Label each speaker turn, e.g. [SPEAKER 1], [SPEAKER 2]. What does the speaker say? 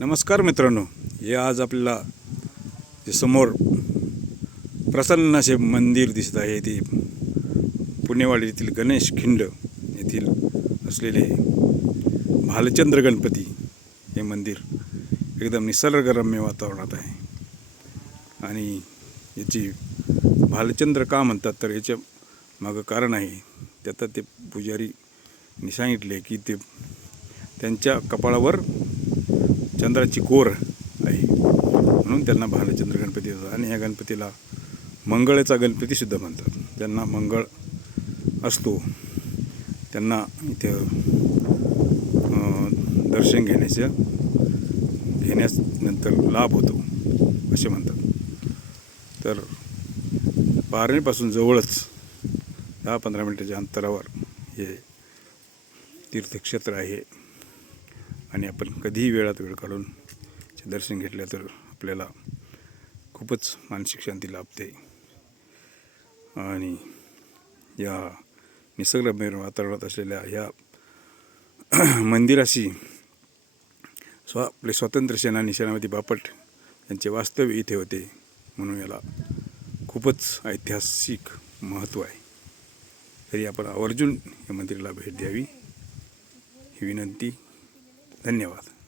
[SPEAKER 1] नमस्कार मित्रांनो हे आज आपल्याला जे समोर प्रसन्न असे मंदिर दिसत आहे ते पुणेवाडी येथील गणेश खिंड येथील असलेले भालचंद्र गणपती हे मंदिर एकदम निसर्गरम्य वातावरणात आहे. आणि याची भालचंद्र का म्हणतात तर याच्या मागं कारण आहे त्यात ते पुजारी सांगितले की ते त्यांच्या कपाळावर चंद्राची कोर आहे. म्हणून त्यांना भालचंद्र गणपती होतात आणि या गणपतीला मंगळचा गणपतीसुद्धा म्हणतात. ज्यांना मंगळ असतो त्यांना इथे दर्शन घेण्याच्या घेण्यास नंतर लाभ होतो असे म्हणतात. तर पारणीपासून जवळच दहा पंधरा मिनिटाच्या अंतरावर हे तीर्थक्षेत्र आहे. आणि आपण कधीही वेळात वेळ काढून दर्शन घेतलं तर आपल्याला खूपच मानसिक शांती लाभते. आणि या निसर्गरम्य वातावरणात असलेल्या ह्या मंदिराशी स्व आपले स्वातंत्र्य सेनानी सेनापती बापट यांचे वास्तव्य इथे होते म्हणून याला खूपच ऐतिहासिक महत्त्व आहे. तरी आपण आवर्जून या मंदिराला भेट द्यावी ही विनंती धन्यवाद.